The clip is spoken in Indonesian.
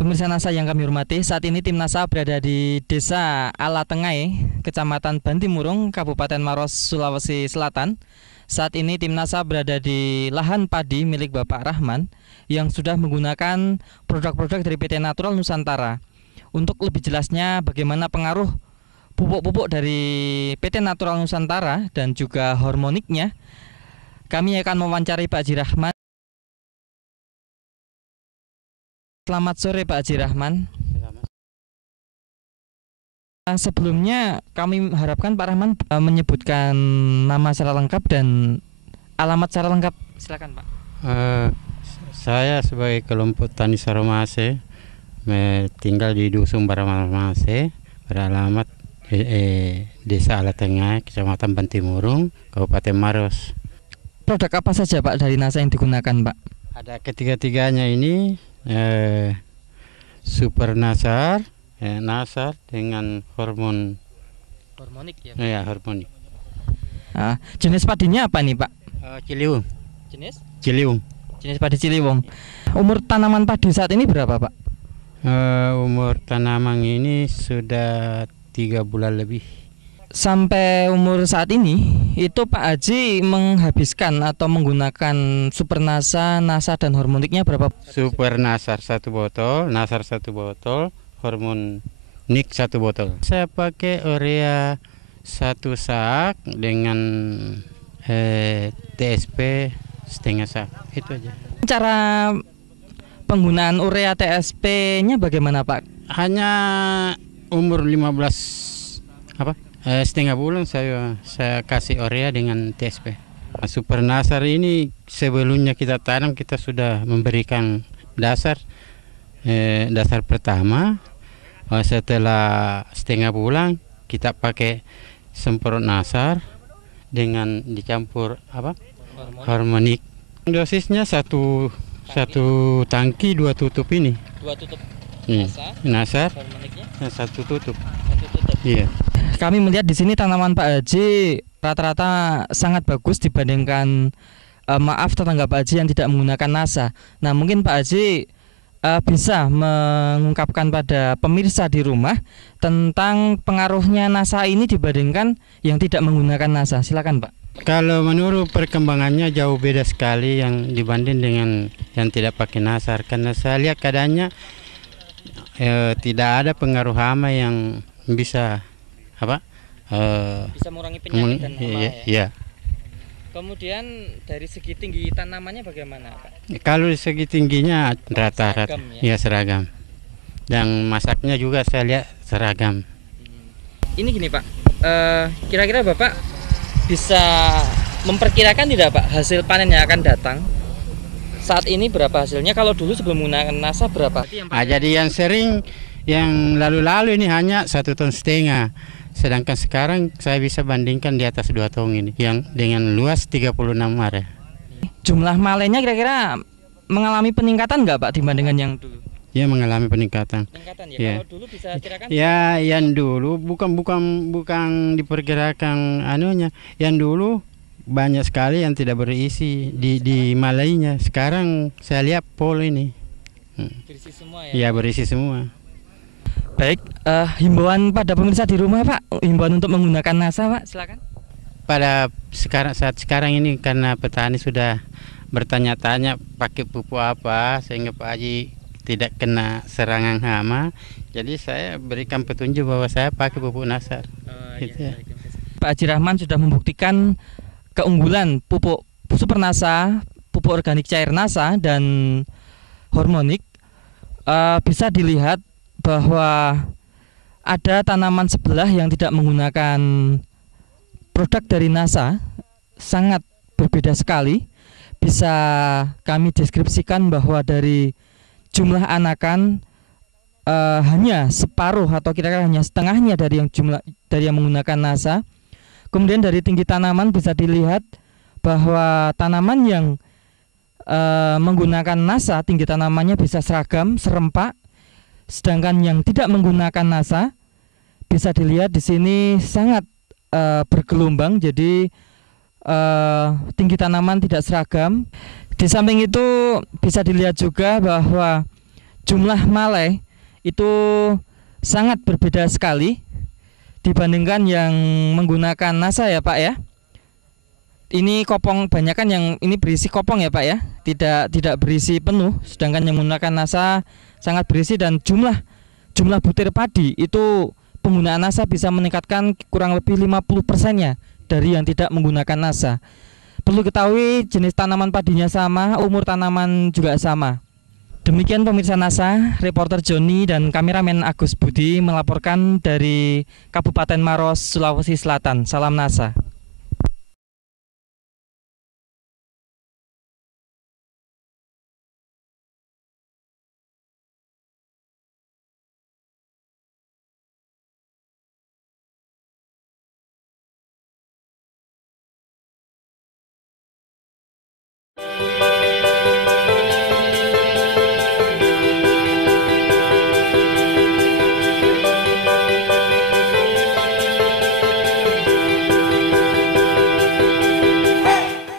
Pemirsa NASA yang kami hormati, saat ini tim NASA berada di Desa Alatengai, Kecamatan Bantimurung, Kabupaten Maros, Sulawesi Selatan. Saat ini tim NASA berada di lahan padi milik Bapak Rahman yang sudah menggunakan produk-produk dari PT Natural Nusantara. Untuk lebih jelasnya bagaimana pengaruh pupuk-pupuk dari PT Natural Nusantara dan juga hormoniknya, kami akan mewawancari Pak Haji Rahman. Selamat sore Pak Haji Rahman. Sebelumnya kami harapkan Pak Rahman menyebutkan nama secara lengkap dan alamat secara lengkap. Silakan Pak. Saya sebagai kelompok Tani Saromase tinggal di Dusun Baramase, beralamat Desa Alatengai, Kecamatan Bantimurung, Kabupaten Maros. Produk apa saja Pak dari NASA yang digunakan Pak? Ada ketiga-tiganya ini, Super Nasar, Nasar dengan Hormonik ya. Ya, hormonik. Jenis padinya apa nih Pak? Ciliwung. Jenis padi Ciliwung. Umur tanaman padi saat ini berapa Pak? Umur tanaman ini sudah 3 bulan lebih. Sampai umur saat ini itu Pak Haji menghabiskan atau menggunakan Super NASA, NASA dan hormoniknya berapa? Super Nasar 1 botol, Nasar 1 botol, hormonik 1 botol. Saya pakai urea 1 sak dengan TSP setengah sak. Itu aja. Cara penggunaan urea TSP-nya bagaimana Pak? Hanya umur 15 setengah bulan saya kasih urea dengan TSP. Super Nasar ini sebelumnya kita tanam kita sudah memberikan dasar pertama. Setelah setengah bulan kita pakai semprot Nasar dengan dicampur hormonik. Dosisnya satu tangki 2 tutup ini. 2 tutup Nasar, hormoniknya? 1 tutup. 1 tutup. Iya. Kami melihat di sini tanaman Pak Haji rata-rata sangat bagus dibandingkan tetangga Pak Haji yang tidak menggunakan NASA. Nah, mungkin Pak Haji bisa mengungkapkan pada pemirsa di rumah tentang pengaruhnya NASA ini dibandingkan yang tidak menggunakan NASA. Silakan Pak. Kalau menurut perkembangannya jauh beda sekali yang dibanding dengan yang tidak pakai Nasar, karena saya lihat keadaannya tidak ada pengaruh hama yang bisa Bisa mengurangi penyakit dan hama ya. Iya. Kemudian dari segi tinggi tanamannya bagaimana Pak? Kalau dari segi tingginya rata-rata Seragam, ya? ya seragam. Dan masaknya juga saya lihat seragam. Ini gini Pak, kira-kira Bapak bisa memperkirakan tidak Pak hasil panen yang akan datang? Saat ini berapa hasilnya? Kalau dulu sebelum menggunakan NASA berapa? Jadi yang sering yang lalu-lalu ini hanya 1,5 ton. Sedangkan sekarang saya bisa bandingkan di atas 2 ton ini yang dengan luas 36 are. Jumlah malennya kira-kira mengalami peningkatan nggak Pak dibandingkan yang dulu? Ya, mengalami peningkatan. Peningkatan ya. Ya. Kalau dulu bisa kirakan? Ya, yang dulu bukan diperkirakan anunya. Yang dulu banyak sekali yang tidak berisi di malainya. Sekarang saya lihat pol ini. Berisi semua ya? Ya, berisi semua. Baik, himbauan pada pemirsa di rumah Pak, himbauan untuk menggunakan NASA Pak, silakan. Pada saat sekarang ini karena petani sudah bertanya-tanya pakai pupuk apa sehingga Pak Haji tidak kena serangan hama, jadi saya berikan petunjuk bahwa saya pakai pupuk Nasar. Ya. Pak Haji Rahman sudah membuktikan keunggulan pupuk Super NASA, pupuk organik cair NASA dan hormonik. Bisa dilihat bahwa ada tanaman sebelah yang tidak menggunakan produk dari NASA, sangat berbeda sekali. Bisa kami deskripsikan bahwa dari jumlah anakan hanya separuh atau kira-kira hanya setengahnya dari yang menggunakan NASA. Kemudian dari tinggi tanaman bisa dilihat bahwa tanaman yang menggunakan NASA tinggi tanamannya bisa seragam, serempak. Sedangkan yang tidak menggunakan NASA bisa dilihat di sini sangat bergelombang, jadi tinggi tanaman tidak seragam. Di samping itu bisa dilihat juga bahwa jumlah malai itu sangat berbeda sekali dibandingkan yang menggunakan NASA ya Pak ya. Ini kopong banyakan yang ini berisi kopong ya Pak ya, tidak berisi penuh, sedangkan yang menggunakan NASA sangat berisi, dan jumlah butir padi itu penggunaan NASA bisa meningkatkan kurang lebih 50%-nya dari yang tidak menggunakan NASA. Perlu ketahui jenis tanaman padinya sama, umur tanaman juga sama. Demikian pemirsa NASA, reporter Joni dan kameramen Agus Budi melaporkan dari Kabupaten Maros, Sulawesi Selatan. Salam NASA.